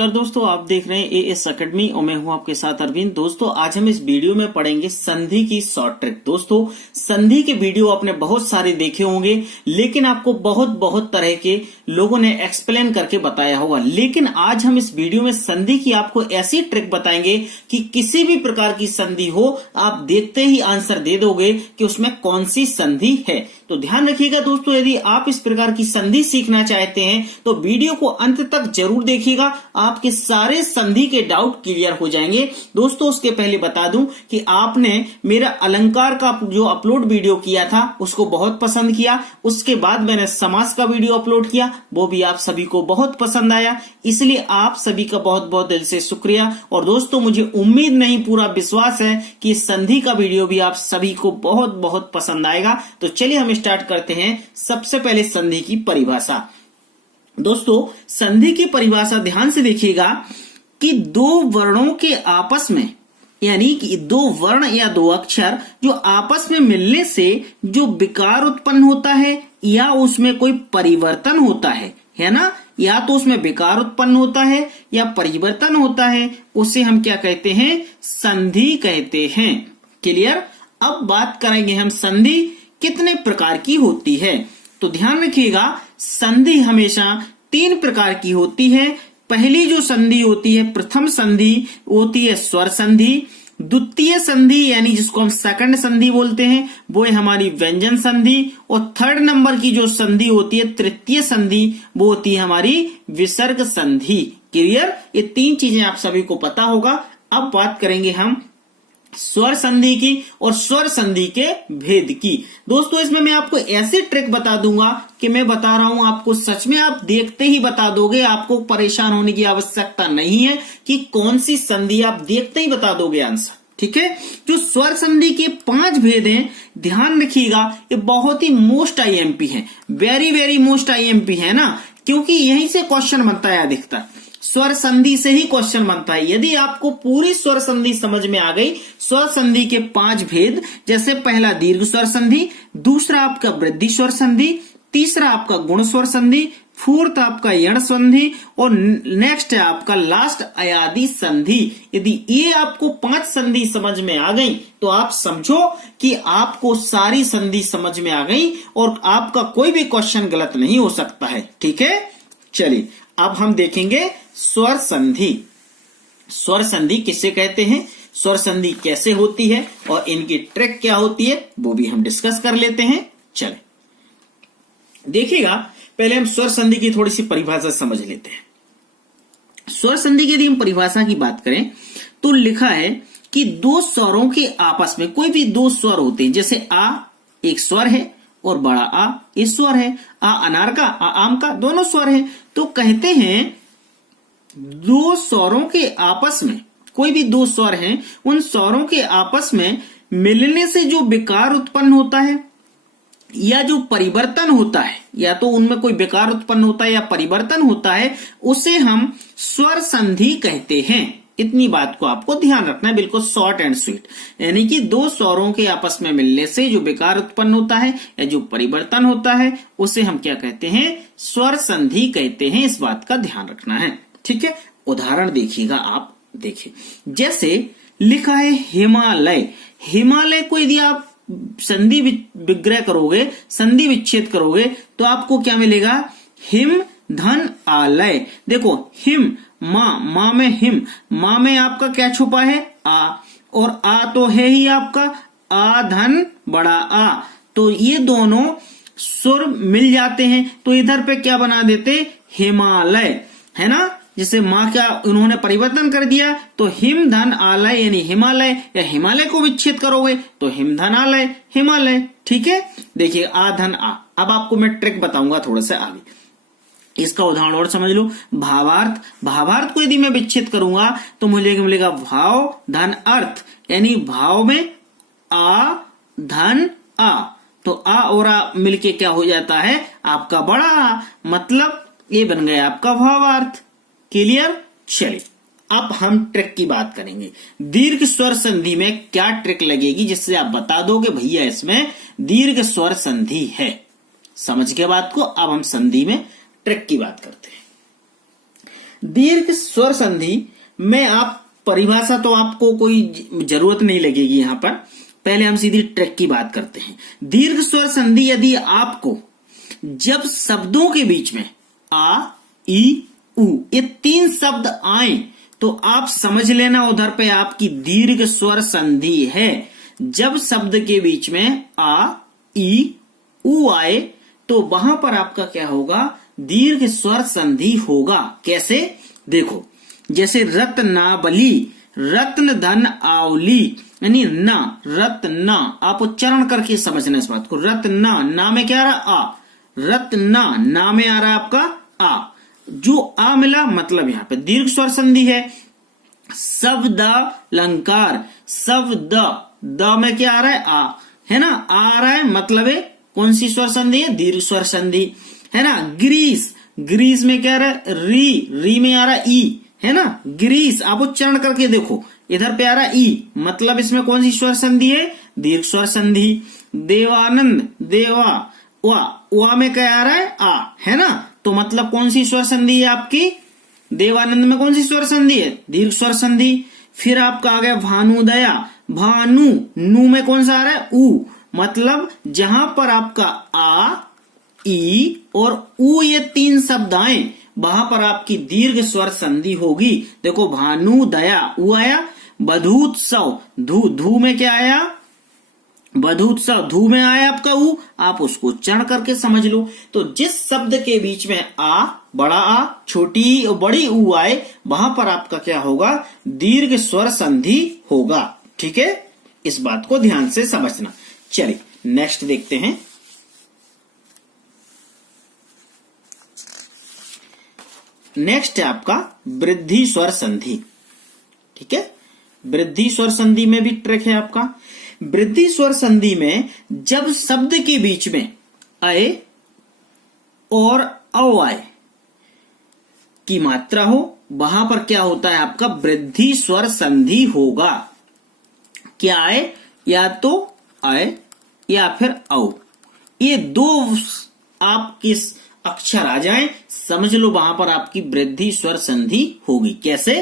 नमस्कार दोस्तों, आप देख रहे हैं एएस एकेडमी और मैं हूं आपके साथ अरविंद। दोस्तों आज हम इस वीडियो में पढ़ेंगे संधि की शॉर्ट ट्रिक। दोस्तों संधि के वीडियो आपने बहुत सारे देखे होंगे, लेकिन आपको बहुत तरह के लोगों ने एक्सप्लेन करके बताया होगा। लेकिन आज हम इस वीडियो में संधि की आपको ऐसी ट्रिक बताएंगे कि किसी भी प्रकार की संधि हो, आप देखते ही आंसर दे दोगे कि उसमें कौन सी संधि है। तो ध्यान रखिएगा दोस्तों, यदि आप इस प्रकार की संधि सीखना चाहते हैं तो वीडियो को अंत तक जरूर देखिएगा, आपके सारे संधि के डाउट क्लियर हो जाएंगे। दोस्तों उसके पहले बता दूं कि आपने मेरा अलंकार का जो अपलोड वीडियो किया था उसको बहुत पसंद किया, उसके बाद मैंने समास का वीडियो अपलोड किया, वो भी आप सभी को बहुत पसंद आया, इसलिए आप सभी का बहुत दिल से शुक्रिया। और दोस्तों मुझे उम्मीद नहीं, पूरा विश्वास है कि संधि का वीडियो भी आप सभी को बहुत पसंद आएगा। तो चलिए हम स्टार्ट करते हैं। सबसे पहले संधि की परिभाषा। दोस्तों संधि की परिभाषा ध्यान से देखिएगा कि दो वर्णों के आपस में, यानी कि दो वर्ण या दो अक्षर जो आपस में मिलने से जो विकार उत्पन्न होता है या उसमें कोई परिवर्तन होता है ना, या तो उसमें विकार उत्पन्न होता है या परिवर्तन होता है, उसे हम क्या कहते हैं? संधि कहते हैं। क्लियर? अब बात करेंगे हम संधि कितने प्रकार की होती है। तो ध्यान रखिएगा, संधि हमेशा 3 प्रकार की होती है। पहली जो संधि होती है, प्रथम संधि होती है स्वर संधि। द्वितीय संधि यानी जिसको हम सेकंड संधि बोलते हैं वो है हमारी व्यंजन संधि। और थर्ड नंबर की जो संधि होती है, तृतीय संधि, वो होती है हमारी विसर्ग संधि। क्लियर? ये 3 चीजें आप सभी को पता होगा। अब बात करेंगे हम स्वर संधि की और स्वर संधि के भेद की। दोस्तों इसमें मैं आपको ऐसी ट्रिक बता दूंगा कि मैं बता रहा हूं आपको, सच में आप देखते ही बता दोगे, आपको परेशान होने की आवश्यकता नहीं है कि कौन सी संधि, आप देखते ही बता दोगे आंसर। ठीक है? जो स्वर संधि के 5 भेद हैं, ध्यान रखिएगा, ये बहुत ही मोस्ट आईएमपी है, वेरी मोस्ट आईएमपी है ना, क्योंकि यहीं से क्वेश्चन बनता है अधिकतर। स्वर संधि से ही क्वेश्चन बनता है। यदि आपको पूरी स्वर संधि समझ में आ गई, स्वर संधि के 5 भेद, जैसे पहला दीर्घ स्वर संधि, दूसरा आपका वृद्धि स्वर संधि, तीसरा आपका गुण स्वर संधि, फोर्थ आपका यण संधि और नेक्स्ट है आपका लास्ट अयादि संधि। यदि ये आपको 5 संधि समझ में आ गई तो आप समझो कि आपको सारी संधि समझ में आ गई और आपका कोई भी क्वेश्चन गलत नहीं हो सकता है। ठीक है? चलिए अब हम देखेंगे स्वर संधि। स्वर संधि किसे कहते हैं, स्वर संधि कैसे होती है और इनकी ट्रिक क्या होती है, वो भी हम डिस्कस कर लेते हैं। चले देखिएगा, पहले हम स्वर संधि की थोड़ी सी परिभाषा समझ लेते हैं। स्वर संधि की यदि हम परिभाषा की बात करें तो लिखा है कि दो स्वरों के आपस में, कोई भी 2 स्वर होते हैं, जैसे आ एक स्वर है और बड़ा आ ये स्वर है, आ अनार का आ आम का दोनों स्वर है। तो कहते हैं 2 स्वरों के आपस में, कोई भी 2 स्वर हैं, उन स्वरों के आपस में मिलने से जो विकार उत्पन्न होता है या जो परिवर्तन होता है, या तो उनमें कोई विकार उत्पन्न होता है या परिवर्तन होता है, उसे हम स्वर संधि कहते हैं। इतनी बात को आपको ध्यान रखना है, बिल्कुल शॉर्ट एंड स्वीट। यानी कि 2 स्वरों के आपस में मिलने से जो विकार उत्पन्न होता है या जो परिवर्तन होता है उसे हम क्या कहते हैं? स्वर संधि कहते हैं। इस बात का ध्यान रखना है। ठीक है? उदाहरण देखिएगा, आप देखिए, जैसे लिखा है हिमालय। हिमालय को यदि आप संधि विग्रह करोगे, संधि विच्छेद करोगे, तो आपको क्या मिलेगा? हिम धन आलय। देखो हिम, माँ में हिम, माँ में आपका क्या छुपा है? आ, और आ तो है ही आपका आ धन बड़ा आ, तो ये दोनों सुर मिल जाते हैं तो इधर पे क्या बना देते? हिमालय, है ना। जिसे माँ क्या उन्होंने परिवर्तन कर दिया, तो हिम धन आलय यानी हिमालय, या हिमालय को विच्छेद करोगे तो हिम धन आलय हिमालय। ठीक है? देखिए आ धन आ। अब आपको मैं ट्रिक बताऊंगा थोड़ा सा आगे, इसका उदाहरण और समझ लो। भावार्थ, भावार्थ को यदि मैं विच्छेद करूंगा तो मुझे मिलेगा भाव धन अर्थ, यानी भाव में आ धन आ, तो आ और आ मिलके क्या हो जाता है? आपका बड़ा आ, मतलब ये बन गया आपका भावार्थ। क्लियर? चलिए अब हम ट्रिक की बात करेंगे। दीर्घ स्वर संधि में क्या ट्रिक लगेगी जिससे आप बता दोगे भैया इसमें दीर्घ स्वर संधि है। समझ के बात को। अब हम संधि में ट्रिक की बात करते हैं। दीर्घ स्वर संधि में आप परिभाषा तो आपको कोई जरूरत नहीं लगेगी यहां पर। पहले हम सीधी ट्रिक की बात करते हैं। दीर्घ स्वर संधि यदि आपको जब शब्दों के बीच में आ, ई, उ ये 3 शब्द आए तो आप समझ लेना उधर पे आपकी दीर्घ स्वर संधि है। जब शब्द के बीच में आ, ई, उ आए तो वहां पर आपका क्या होगा, दीर्घ स्वर संधि होगा। कैसे, देखो जैसे रत्नावली, रत्न धन आवली, यानी ना, रत्ना, आप उच्चारण करके समझना इस बात को। रत्ना, ना में क्या आ रहा, आ, रत्ना, ना में आ रहा है आपका आ, जो आ मिला मतलब यहां पे दीर्घ स्वर संधि है। शब्द अलंकार, शब्द, द में क्या आ रहा है आ, है ना, आ रहा है मतलब है कौन सी स्वर संधि है, दीर्घ स्वर संधि है ना। ग्रीस, ग्रीस में क्या आ रहा है, री, री में आ रहा है ई, है ना। ग्रीस, आप उच्चारण करके देखो इधर पे आ रहा है ई, मतलब इसमें कौन सी स्वर संधि है, दीर्घ स्वर संधि। देवानंद, देवा, वा में क्या आ रहा है आ, है ना, तो मतलब कौन सी स्वर संधि है आपकी, देवानंद में कौन सी स्वर संधि है, दीर्घ स्वर संधि। फिर आपका आ गया भानुदया, भानु, नू में कौन सा आ रहा है उ, मतलब जहां पर आपका आ, ई और उ ये 3 शब्द आए वहां पर आपकी दीर्घ स्वर संधि होगी। देखो भानुदया, उ आया। बधूत्सव, धू, धू में क्या आया, बधूत्सव, धू में आया आपका उ, आप उसको उच्चारण करके समझ लो। तो जिस शब्द के बीच में आ, बड़ा आ, छोटी और बड़ी उ आए वहां पर आपका क्या होगा, दीर्घ स्वर संधि होगा। ठीक है, इस बात को ध्यान से समझना। चलिए नेक्स्ट देखते हैं। नेक्स्ट है आपका वृद्धि स्वर संधि। ठीक है, वृद्धि स्वर संधि में भी ट्रिक है आपका। वृद्धि स्वर संधि में जब शब्द के बीच में अय और औ आए की मात्रा हो वहां पर क्या होता है आपका वृद्धि स्वर संधि होगा। क्या है, या तो अय या फिर औ, ये 2 आपके अक्षर आ जाएं समझ लो वहां पर आपकी वृद्धि स्वर संधि होगी। कैसे,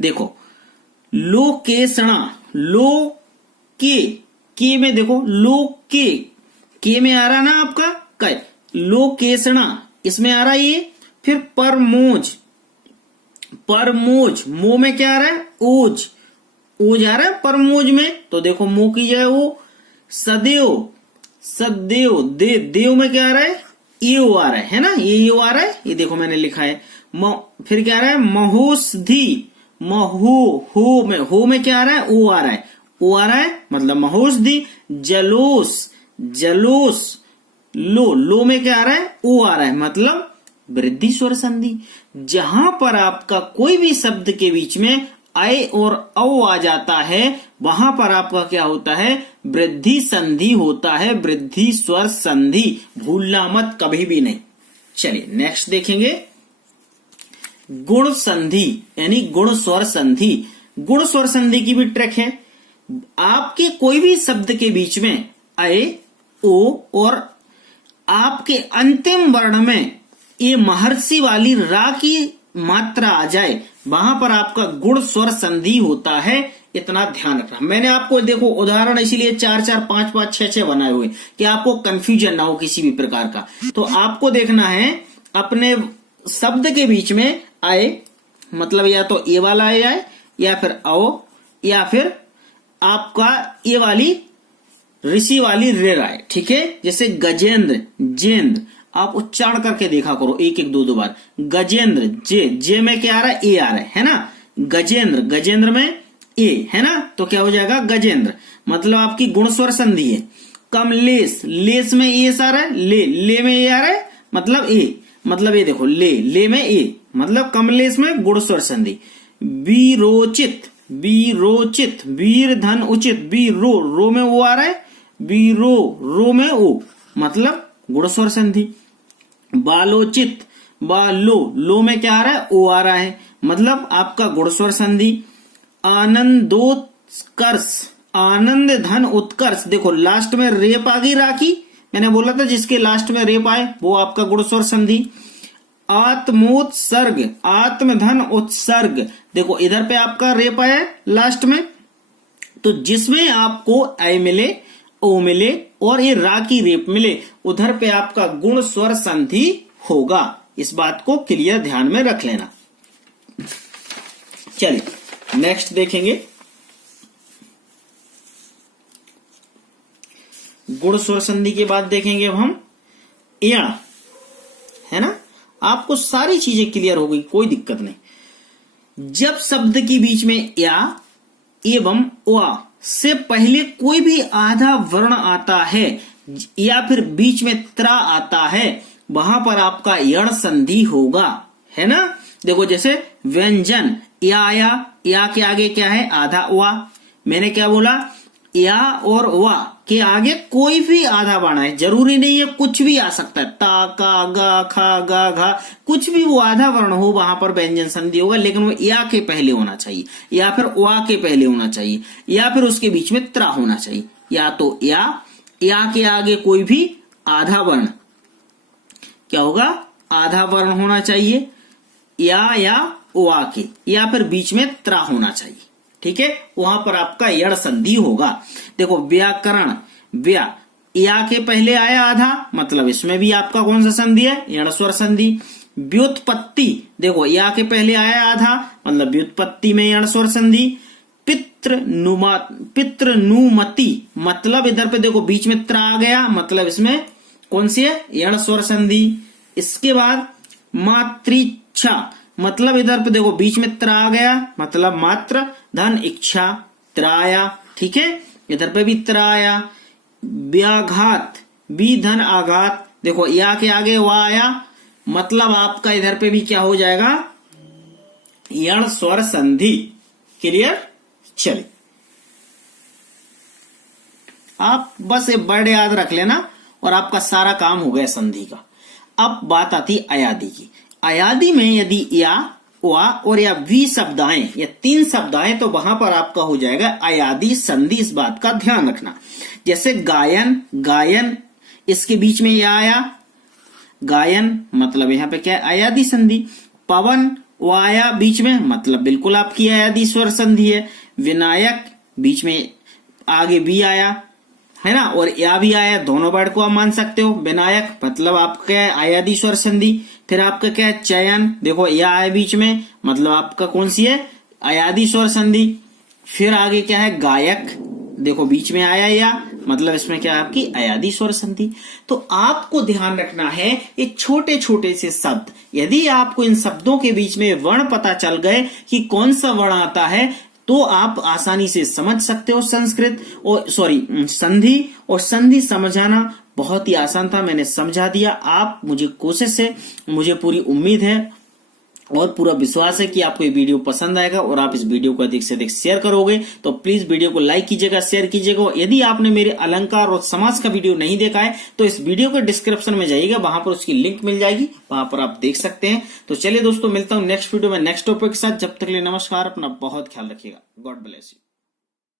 देखो लोकेशणा, लो के में देखो लोके, के में आ रहा ना आपका कै, लोकेशणा इसमें आ रहा ये। फिर परमोज, परमोज, मो में क्या आ रहा है ओज, ओज आ रहा है परमोज में, तो देखो मो की जगह वो। सदैव, सदैव, दे, देव में क्या आ रहा है एव आ रहा है ना, ये आ रहा है, ये देखो मैंने लिखा है। फिर क्या आ रहा है महोषधि, हो में क्या आ रहा है ओ आ रहा है, ओ आ रहा है मतलब महोषधि। जलोस, जलोस, लो में क्या आ रहा है ओ आ रहा है मतलब वृद्धि स्वर संधि। जहां पर आपका कोई भी शब्द के बीच में अय और औ आ जाता है वहां पर आपका क्या होता है, वृद्धि संधि होता है, वृद्धि स्वर संधि, भूलना मत कभी भी नहीं। चलिए नेक्स्ट देखेंगे गुण संधि यानी गुण स्वर संधि। गुण स्वर संधि की भी ट्रिक है। आपके कोई भी शब्द के बीच में अय, ओ और आपके अंतिम वर्ण में ये महर्षि वाली रा की मात्रा आ जाए वहां पर आपका गुण स्वर संधि होता है। इतना ध्यान रखना। मैंने आपको देखो उदाहरण इसीलिए 4-4, 5-5, 6-6 बनाए हुए कि आपको कंफ्यूजन ना हो किसी भी प्रकार का। तो आपको देखना है अपने शब्द के बीच में आए मतलब या तो ए वाला आए या फिर औ या फिर आपका ये वाली ऋषि वाली रे आए। ठीक है, जैसे गजेंद्र, जेंद्र, आप उच्चारण करके देखा करो 1-1, 2-2 बार। गजेंद्र, जे में क्या आ रहा है ए आ रहा है ना। गजेंद्र, गजेंद्र में ए है ना, तो क्या हो जाएगा गजेंद्र, मतलब आपकी गुण स्वर संधि है। कमलेश, लेस में ए आ रहा है, ले में ए आ रहा है मतलब ए, मतलब ये देखो ले में ए मतलब कमलेश में गुण स्वर संधि। वीरोचित, वीरोचित, वीर धन उचित, वीरो, रो में ओ आ रहा है, वीरो, रो में ओ मतलब गुण स्वर संधि। बालोचित, बालो, लो में क्या आ रहा है ओ आ रहा है मतलब आपका गुण स्वर संधि। आनंदोत्कर्ष, आनंद धन उत्कर्ष, देखो लास्ट में रेप आ गई राखी, मैंने बोला था जिसके लास्ट में रेप आए वो आपका गुण स्वर संधि। आत्मोत्सर्ग, आत्मधन उत्सर्ग। देखो इधर पे आपका रेप आया है लास्ट में, तो जिसमें आपको ऐ मिले, ओ मिले और ये रा की रेप मिले, उधर पे आपका गुण स्वर संधि होगा। इस बात को क्लियर ध्यान में रख लेना। चलिए नेक्स्ट देखेंगे, गुण स्वर संधि के बाद देखेंगे अब हम यण, है ना। आपको सारी चीजें क्लियर हो गई, कोई दिक्कत नहीं। जब शब्द के बीच में या एवं वा से पहले कोई भी आधा वर्ण आता है या फिर बीच में त्रा आता है, वहां पर आपका यण संधि होगा, है ना। देखो जैसे व्यंजन या के आगे क्या है, आधा वा। मैंने क्या बोला, या और वा के आगे कोई भी आधा वर्ण है, जरूरी नहीं है, कुछ भी आ सकता है, ता का गा खा गा घा, कुछ भी वो आधा वर्ण हो वहां पर व्यंजन संधि होगा, लेकिन वो या के पहले होना चाहिए या फिर वा के पहले होना चाहिए या फिर उसके बीच में त्रा होना चाहिए। या तो या के आगे कोई भी आधा वर्ण क्या होगा, आधा वर्ण होना चाहिए, या वा के, या फिर बीच में त्रा होना चाहिए, ठीक है। वहां पर आपका यण संधि होगा। देखो व्याकरण, या के पहले आया आधा, मतलब इसमें भी आपका कौन सा संधि है, यण स्वर संधि। व्युत्पत्ति, देखो या के पहले आया आधा, मतलब व्युत्पत्ति में यण स्वर संधि। पितृनुमति, मतलब इधर पे देखो बीच में त्रा आ गया, मतलब इसमें कौन सी है, यण स्वर संधि। इसके बाद मातृच्छा, मतलब इधर पे देखो बीच में त्रा आ गया, मतलब मात्र धन इच्छा, त्राया, ठीक है, इधर पे भी त्राया। व्याघात, बी धन आघात, देखो या के आगे वा आया, मतलब आपका इधर पे भी क्या हो जाएगा, यण स्वर संधि। क्लियर। चलिए आप बस एक वर्ड याद रख लेना और आपका सारा काम हो गया संधि का। अब बात आती अयादि की। अयादि में यदि या, वा और या वी शब्द आए, या तीन शब्द आए, तो वहां पर आपका हो जाएगा अयादि संधि। इस बात का ध्यान रखना। जैसे गायन, इसके बीच में या आया, गायन मतलब यहां पे क्या है, अयादि संधि। पवन, वो आया बीच में, मतलब बिल्कुल आपकी अयादि स्वर संधि है। विनायक, बीच में आगे भी आया, है ना, और या भी आया, दोनों वर्ड को आप मान सकते हो। विनायक मतलब आपका अयादि स्वर संधि। फिर आपका क्या है, चयन, देखो या आया बीच में, मतलब आपका कौन सी है, अयादि स्वर संधि। फिर आगे क्या है, गायक, देखो बीच में आया या, मतलब इसमें क्या है, आपकी अयादि स्वर संधि। तो आपको ध्यान रखना है ये छोटे छोटे से शब्द, यदि आपको इन शब्दों के बीच में वर्ण पता चल गए कि कौन सा वर्ण आता है, तो आप आसानी से समझ सकते हो संस्कृत और संधि। और संधि समझाना बहुत ही आसान था, मैंने समझा दिया। आप मुझे कोशिश है, मुझे पूरी उम्मीद है और पूरा विश्वास है कि आपको ये वीडियो पसंद आएगा और आप इस वीडियो को अधिक से अधिक शेयर करोगे। तो प्लीज वीडियो को लाइक कीजिएगा, शेयर कीजिएगा। यदि आपने मेरे अलंकार और समास का वीडियो नहीं देखा है तो इस वीडियो के डिस्क्रिप्शन में जाइएगा, वहां पर उसकी लिंक मिल जाएगी, वहां पर आप देख सकते हैं। तो चलिए दोस्तों, मिलता हूं नेक्स्ट वीडियो में नेक्स्ट टॉपिक के साथ। जब तक के लिए नमस्कार, अपना बहुत ख्याल रखिएगा। God bless you.